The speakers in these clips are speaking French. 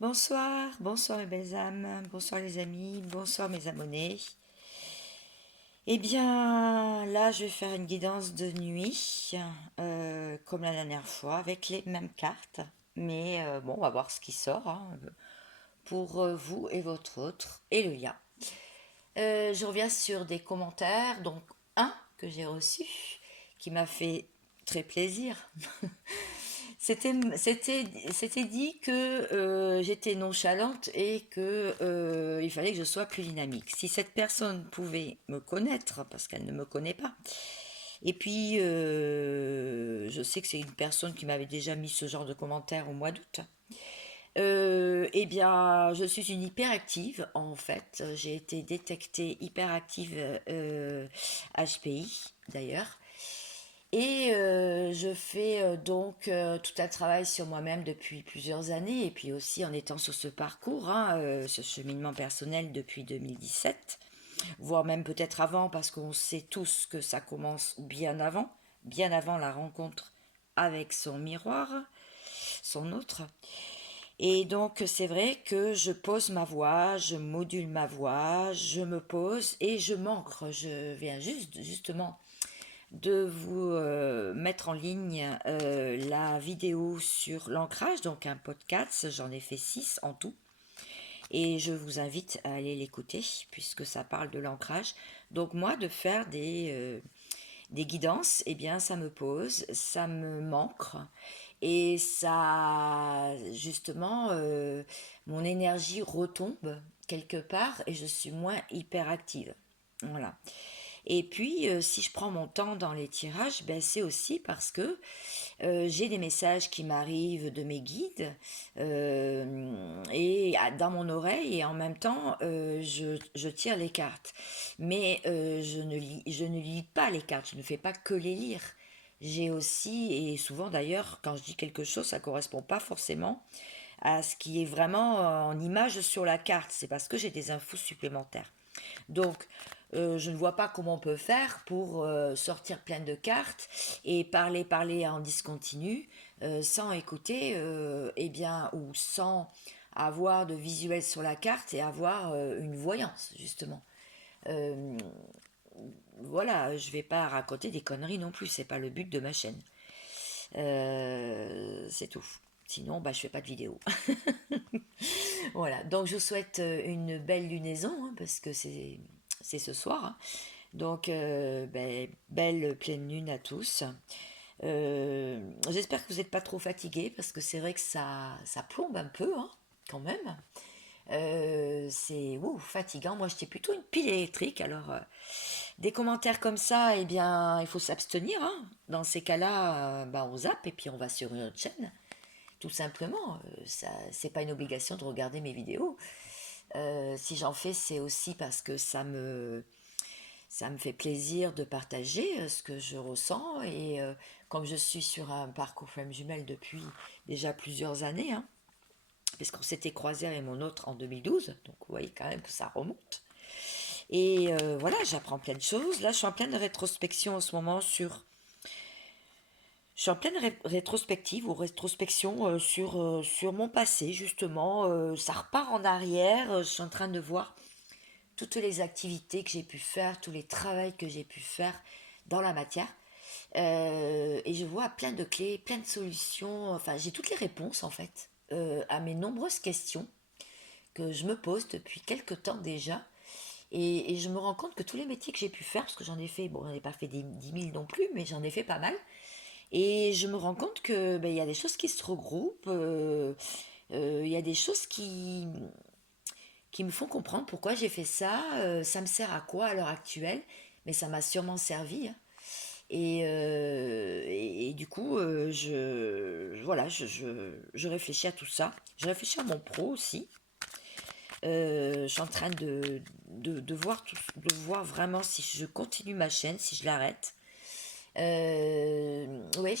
Bonsoir, bonsoir mes belles âmes, bonsoir les amis, bonsoir mes abonnés. Eh bien, là, je vais faire une guidance de nuit, comme la dernière fois, avec les mêmes cartes. Mais bon, on va voir ce qui sort pour vous et votre autre, et le lien. Je reviens sur des commentaires, donc un que j'ai reçu, qui m'a fait très plaisir. C'était dit que j'étais nonchalante et que il fallait que je sois plus dynamique. Si cette personne pouvait me connaître, parce qu'elle ne me connaît pas, et puis je sais que c'est une personne qui m'avait déjà mis ce genre de commentaire au mois d'août, eh bien, je suis une hyperactive en fait. J'ai été détectée hyperactive HPI d'ailleurs. Et je fais donc tout un travail sur moi-même depuis plusieurs années, et puis aussi en étant sur ce parcours, ce cheminement personnel depuis 2017, voire même peut-être avant, parce qu'on sait tous que ça commence bien avant la rencontre avec son miroir, son autre. Et donc c'est vrai que je pose ma voix, je module ma voix, je me pose et je m'ancre. Je viens justement de vous mettre en ligne la vidéo sur l'ancrage, donc un podcast, j'en ai fait 6 en tout, et je vous invite à aller l'écouter puisque ça parle de l'ancrage. Donc moi, de faire des guidances, eh bien ça me pose, ça me m'ancre, et ça, justement, mon énergie retombe quelque part et je suis moins hyperactive. Voilà. Et puis, si je prends mon temps dans les tirages, ben, c'est aussi parce que j'ai des messages qui m'arrivent de mes guides et dans mon oreille, et en même temps, je tire les cartes. Mais je ne lis pas les cartes, je ne fais pas que les lire. J'ai aussi, et souvent d'ailleurs, quand je dis quelque chose, ça ne correspond pas forcément à ce qui est vraiment en image sur la carte. C'est parce que j'ai des infos supplémentaires. Donc, je ne vois pas comment on peut faire pour sortir plein de cartes et parler en discontinu sans écouter, eh bien, ou sans avoir de visuel sur la carte et avoir une voyance, justement. Euh, voilà, je vais pas raconter des conneries non plus, c'est pas le but de ma chaîne. C'est tout. Sinon, bah, je fais pas de vidéo. Voilà, donc je vous souhaite une belle lunaison, parce que c'est ce soir, hein. Donc, ben, belle pleine lune à tous. J'espère que vous n'êtes pas trop fatigués, parce que c'est vrai que ça plombe un peu, hein, quand même. C'est fatigant. Moi, j'étais plutôt une pile électrique. Alors, des commentaires comme ça, eh bien, il faut s'abstenir, hein. Dans ces cas-là, ben, on zappe et puis on va sur une autre chaîne. Tout simplement. Ça, c'est pas une obligation de regarder mes vidéos. Si j'en fais, c'est aussi parce que ça me fait plaisir de partager ce que je ressens. Et comme je suis sur un parcours flamme jumelle depuis déjà plusieurs années, hein, parce qu'on s'était croisé avec mon autre en 2012, donc vous voyez quand même que ça remonte. Et voilà, j'apprends plein de choses. Là, je suis en pleine rétrospection en ce moment sur... Je suis en pleine rétrospective ou rétrospection sur mon passé, justement. Ça repart en arrière. Je suis en train de voir toutes les activités que j'ai pu faire, tous les travaux que j'ai pu faire dans la matière. Et je vois plein de clés, plein de solutions. Enfin, j'ai toutes les réponses en fait à mes nombreuses questions que je me pose depuis quelques temps déjà. Et je me rends compte que tous les métiers que j'ai pu faire, parce que j'en ai fait, bon, j'en ai pas fait des 10 000 non plus, mais j'en ai fait pas mal. Et je me rends compte que ben, il y a des choses qui se regroupent, il y a des choses qui me font comprendre pourquoi j'ai fait ça, ça me sert à quoi à l'heure actuelle, mais ça m'a sûrement servi, hein. Et du coup, voilà, je réfléchis à tout ça. Je réfléchis à mon pro aussi. Je suis en train de voir, de voir vraiment si je continue ma chaîne, si je l'arrête. Ouais,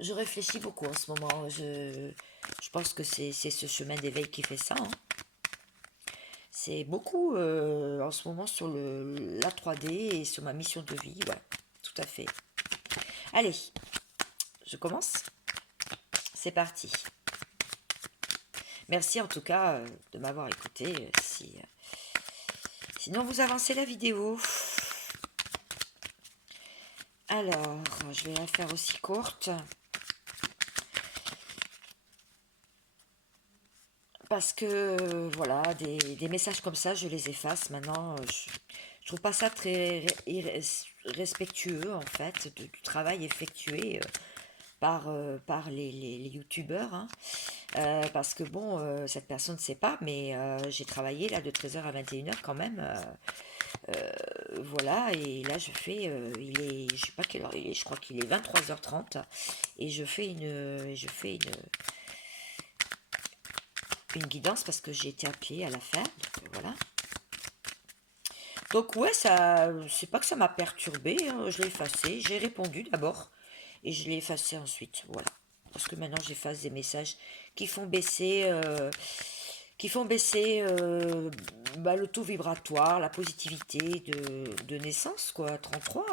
je réfléchis beaucoup en ce moment. Je pense que c'est ce chemin d'éveil qui fait ça, hein. C'est beaucoup en ce moment sur la 3D et sur ma mission de vie. Ouais, tout à fait. Allez, je commence. C'est parti. Merci en tout cas de m'avoir écouté. Si, sinon, vous avancez la vidéo. Alors, je vais la faire aussi courte. Parce que, voilà, des messages comme ça, je les efface maintenant. Je trouve pas ça très respectueux, en fait, du travail effectué par les youtubeurs, hein. Parce que, bon, cette personne ne sait pas, mais j'ai travaillé là de 13h à 21h quand même. Voilà, et là je fais, je sais pas quelle heure il est, je crois qu'il est 23h30, et une guidance parce que j'ai été appelée à la faire, donc voilà. Donc ouais, ça, c'est pas que ça m'a perturbé, hein, je l'ai effacé, j'ai répondu d'abord, et je l'ai effacé ensuite, voilà. Parce que maintenant j'efface des messages qui font baisser, le taux vibratoire, la positivité de naissance, quoi, 33.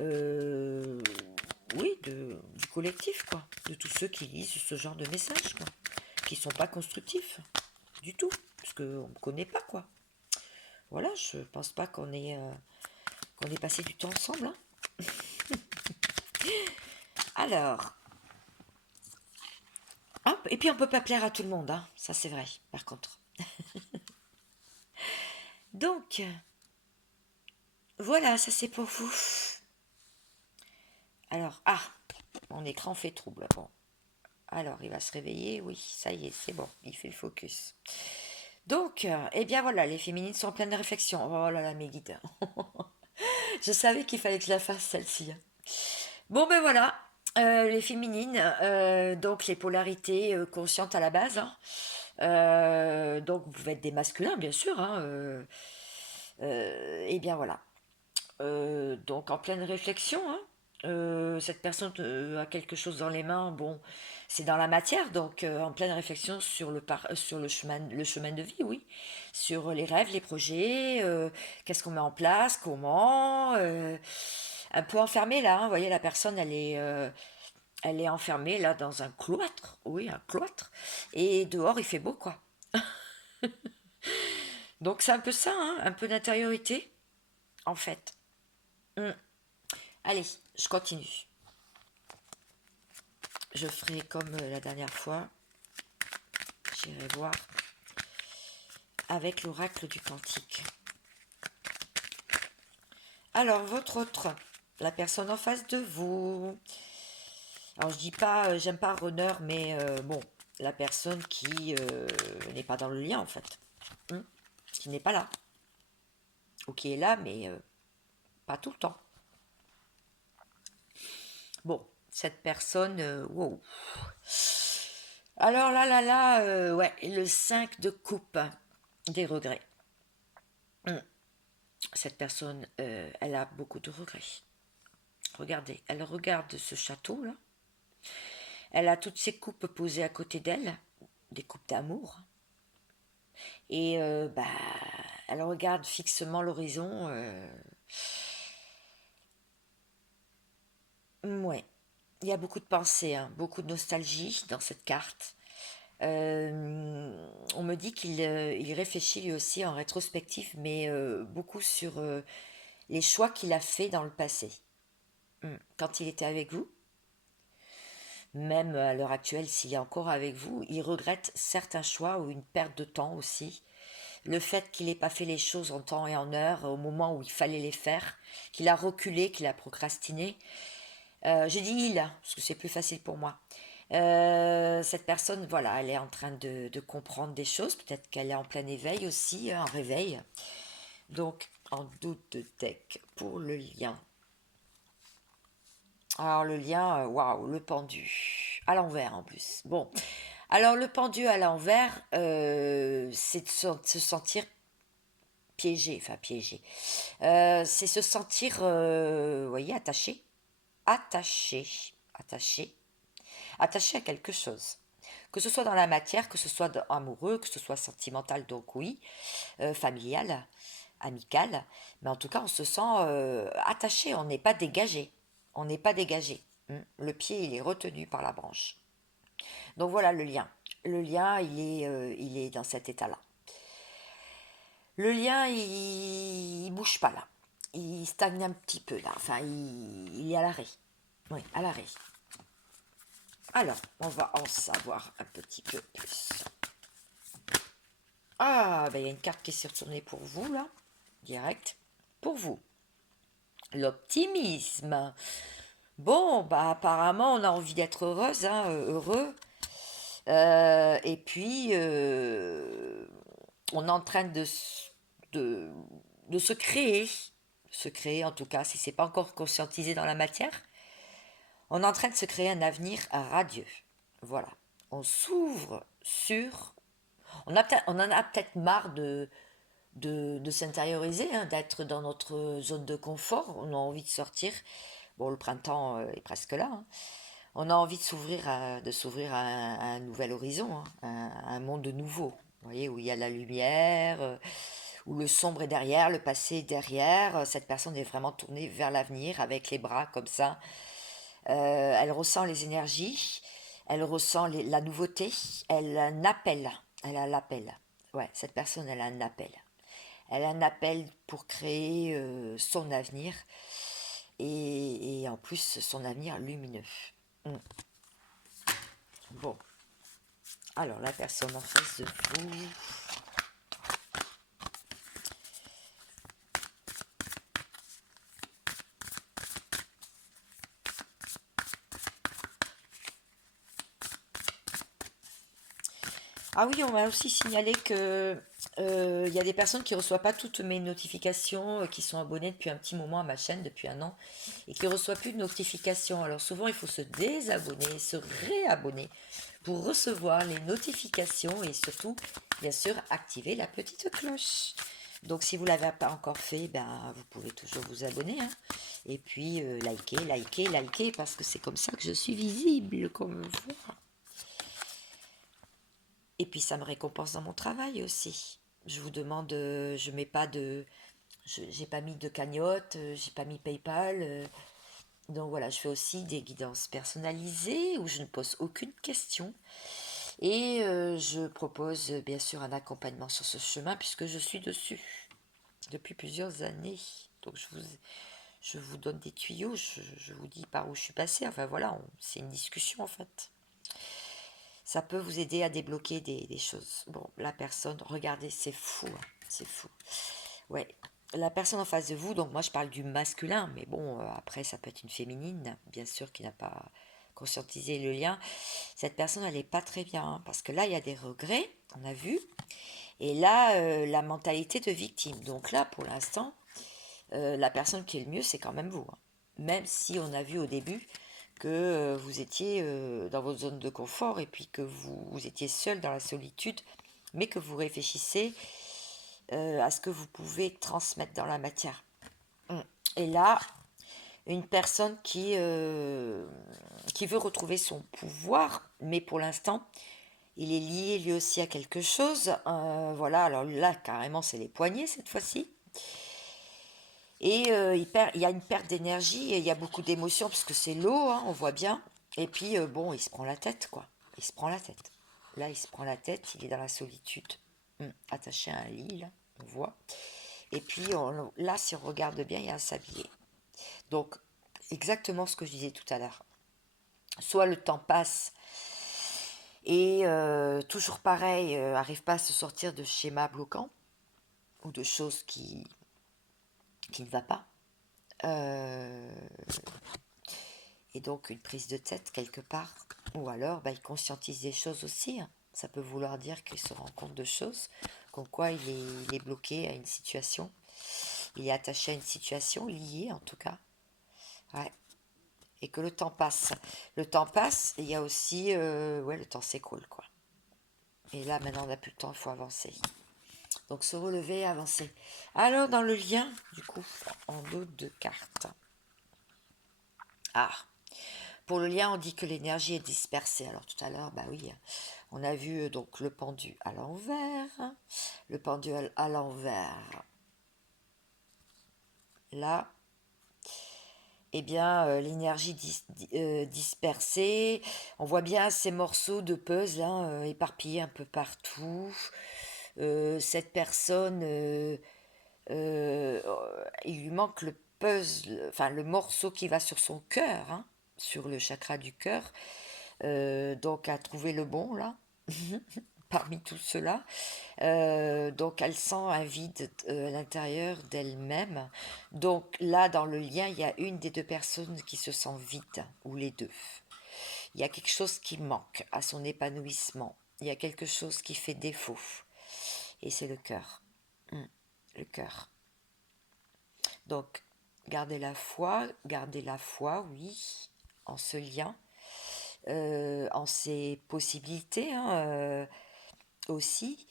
euh, oui, du collectif, quoi, de tous ceux qui lisent ce genre de messages, quoi, qui sont pas constructifs du tout, parce qu'on ne me connaît pas, quoi. Voilà, je pense pas qu'on ait passé du temps ensemble, hein. Alors, hop, et puis on peut pas plaire à tout le monde, hein, ça c'est vrai, par contre. Donc, voilà, ça c'est pour vous. Alors, mon écran fait trouble, bon. Alors, il va se réveiller, oui, ça y est, c'est bon, il fait le focus. Donc, eh bien voilà, les féminines sont en pleine réflexion. Oh là là, mes guides. Je savais qu'il fallait que je la fasse, celle-ci, hein. Bon, ben voilà, les féminines, donc les polarités conscientes à la base, hein. Donc, vous pouvez être des masculins, bien sûr, hein. Eh bien voilà. Donc en pleine réflexion, hein. Cette personne a quelque chose dans les mains, bon, c'est dans la matière, donc en pleine réflexion sur sur le chemin de vie, oui, sur les rêves, les projets, qu'est-ce qu'on met en place, comment, un peu enfermée là, hein. Vous voyez, la personne, elle est enfermée là dans un cloître, oui, un cloître, et dehors il fait beau, quoi. Donc c'est un peu ça, hein, un peu d'intériorité, en fait. Hmm. Allez, je continue. Je ferai comme la dernière fois. J'irai voir avec l'oracle du Cantique. Alors, votre autre, la personne en face de vous. Alors, je dis pas, j'aime pas runner, mais bon, la personne qui n'est pas dans le lien, en fait. Hmm. Qui n'est pas là. Ou qui est là, mais pas tout le temps. Bon, cette personne, wow. Alors là, ouais, le 5 de coupe, des regrets. Hmm. Cette personne, elle a beaucoup de regrets. Regardez, elle regarde ce château-là. Elle a toutes ses coupes posées à côté d'elle, des coupes d'amour. Et elle regarde fixement l'horizon. Ouais, il y a beaucoup de pensées, hein, beaucoup de nostalgie dans cette carte. On me dit il réfléchit lui aussi en rétrospective, mais beaucoup sur les choix qu'il a fait dans le passé. Quand il était avec vous, même à l'heure actuelle, s'il est encore avec vous, il regrette certains choix ou une perte de temps aussi. Le fait qu'il n'ait pas fait les choses en temps et en heure, au moment où il fallait les faire, qu'il a reculé, qu'il a procrastiné. J'ai dit il, parce que c'est plus facile pour moi. Cette personne, voilà, elle est en train de comprendre des choses. Peut-être qu'elle est en plein éveil aussi, un réveil. Donc, en doute de deck pour le lien. Alors le lien, waouh, le pendu. À l'envers en plus. Bon. Alors le pendu à l'envers, c'est de se sentir piégé, enfin piégé. C'est se sentir, vous voyez, attaché. Attaché. Attaché. Attaché à quelque chose. Que ce soit dans la matière, que ce soit amoureux, que ce soit sentimental, donc oui, familial, amical. Mais en tout cas, on se sent attaché, on n'est pas dégagé. On n'est pas dégagé. Le pied, il est retenu par la branche. Donc voilà le lien. le lien, il est dans cet état-là. Le lien, il bouge pas là. Il stagne un petit peu là. Enfin, il est à l'arrêt. Oui, à l'arrêt. Alors, on va en savoir un petit peu plus. Ah, ben il y a une carte qui s'est retournée pour vous là, direct. Pour vous. L'optimisme. Bon, bah apparemment, on a envie d'être heureuse, hein, heureux. Et puis, on est en train de, de se créer en tout cas, si c'est pas encore conscientisé dans la matière, on est en train de se créer un avenir radieux. Voilà. On s'ouvre sur... on en a peut-être marre de s'intérioriser, hein, d'être dans notre zone de confort. On a envie de sortir. Bon, le printemps est presque là, hein. On a envie de s'ouvrir à un nouvel horizon, hein, à un monde nouveau. Vous voyez, où il y a la lumière, où le sombre est derrière, le passé est derrière. Cette personne est vraiment tournée vers l'avenir avec les bras comme ça. Elle ressent les énergies, elle ressent la nouveauté, elle a un appel. Elle a l'appel. Ouais, cette personne, elle a un appel. Elle a un appel pour créer son avenir et en plus son avenir lumineux. Mm. Bon, alors la personne en face de vous. Ah oui, on m'a aussi signalé que il y a des personnes qui ne reçoivent pas toutes mes notifications, qui sont abonnées depuis un petit moment à ma chaîne, depuis un an, et qui ne reçoivent plus de notifications. Alors souvent, il faut se désabonner, se réabonner pour recevoir les notifications et surtout, bien sûr, activer la petite cloche. Donc si vous ne l'avez pas encore fait, ben, vous pouvez toujours vous abonner, hein. Et puis liker, parce que c'est comme ça que je suis visible, comme vous. Et puis ça me récompense dans mon travail aussi. Je vous demande, je mets pas de, j'ai pas mis de cagnotte, j'ai pas mis PayPal. Donc voilà, je fais aussi des guidances personnalisées où je ne pose aucune question. Et je propose bien sûr un accompagnement sur ce chemin puisque je suis dessus depuis plusieurs années. Donc je vous donne des tuyaux, je vous dis par où je suis passée. Enfin voilà, c'est une discussion en fait. Ça peut vous aider à débloquer des choses. Bon, la personne, regardez, c'est fou, hein, c'est fou. Ouais, la personne en face de vous, donc moi je parle du masculin, mais bon, après ça peut être une féminine, bien sûr, qui n'a pas conscientisé le lien. Cette personne, elle n'est pas très bien, hein, parce que là, il y a des regrets, on a vu, et là, la mentalité de victime. Donc là, pour l'instant, la personne qui est le mieux, c'est quand même vous, hein. Même si on a vu au début que vous étiez dans votre zone de confort et puis que vous étiez seul dans la solitude, mais que vous réfléchissez à ce que vous pouvez transmettre dans la matière. Et là, une personne qui veut retrouver son pouvoir, mais pour l'instant, il est lié lui aussi à quelque chose. Voilà, alors là, carrément, c'est les poignets cette fois-ci. Et il y a une perte d'énergie et il y a beaucoup d'émotions parce que c'est l'eau, hein, on voit bien. Et puis, bon, il se prend la tête, quoi. Il se prend la tête. Là, il se prend la tête, il est dans la solitude. Attaché à un lit, là, on voit. Et puis, là, si on regarde bien, il y a un sablier. Donc, exactement ce que je disais tout à l'heure. Soit le temps passe et toujours pareil, arrive pas à se sortir de schémas bloquants ou de choses qui ne va pas. Euh, et donc une prise de tête quelque part. Ou alors, bah, il conscientise des choses aussi, hein. Ça peut vouloir dire qu'il se rend compte de choses, comme quoi il est bloqué à une situation. Il est attaché à une situation, liée en tout cas. Ouais. Et que le temps passe. Le temps passe, et il y a aussi... ouais, le temps s'écoule, quoi. Et là, maintenant, on n'a plus le temps, il faut avancer. Donc, se relever et avancer. Alors, dans le lien, du coup, en dos de cartes. Ah, pour le lien, on dit que l'énergie est dispersée. Alors tout à l'heure, bah oui, on a vu donc le pendu à l'envers, le pendu à l'envers là, eh bien, l'énergie dispersée, on voit bien ces morceaux de puzzle hein, éparpillés un peu partout. Cette personne, euh, il lui manque le puzzle, enfin le morceau qui va sur son cœur, hein, sur le chakra du cœur. Donc, à trouver le bon là, parmi tout cela. Donc elle sent un vide à l'intérieur d'elle-même. Donc là, dans le lien, il y a une des deux personnes qui se sent vide, ou les deux. Il y a quelque chose qui manque à son épanouissement. Il y a quelque chose qui fait défaut. Et c'est le cœur. Le cœur. Donc, gardez la foi, oui, en ce lien, en ses possibilités hein, aussi.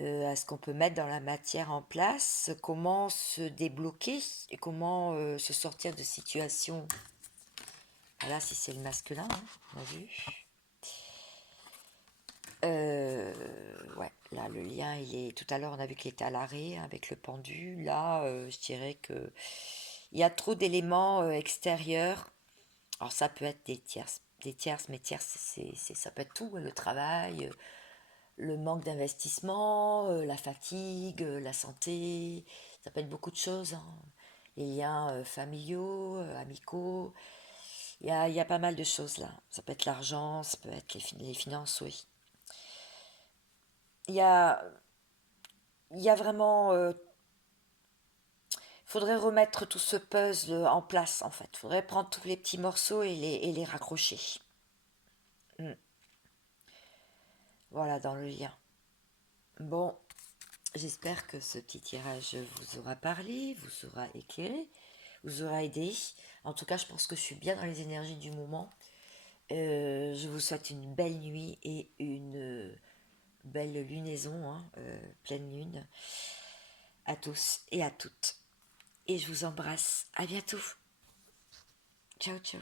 À ce qu'on peut mettre dans la matière en place, comment se débloquer et comment se sortir de situations. Voilà, si c'est le masculin, hein, on a vu. Ouais, là le lien, il est. Tout à l'heure, on a vu qu'il était à l'arrêt hein, avec le pendu. Là, je dirais que il y a trop d'éléments extérieurs. Alors ça peut être des tierces, mais tierces, ça peut être tout, hein, le travail, le manque d'investissement, la fatigue, la santé, ça peut être beaucoup de choses, hein. Les liens familiaux, amicaux, il y a pas mal de choses là. Ça peut être l'argent, ça peut être les finances, oui. Il y a, il y a vraiment... faudrait remettre tout ce puzzle en place en fait. Faudrait prendre tous les petits morceaux et les raccrocher. Mm. Voilà, dans le lien. Bon, j'espère que ce petit tirage vous aura parlé, vous aura éclairé, vous aura aidé. En tout cas, je pense que je suis bien dans les énergies du moment. Je vous souhaite une belle nuit et une belle lunaison, hein, pleine lune, à tous et à toutes. Et je vous embrasse. À bientôt. Ciao, ciao.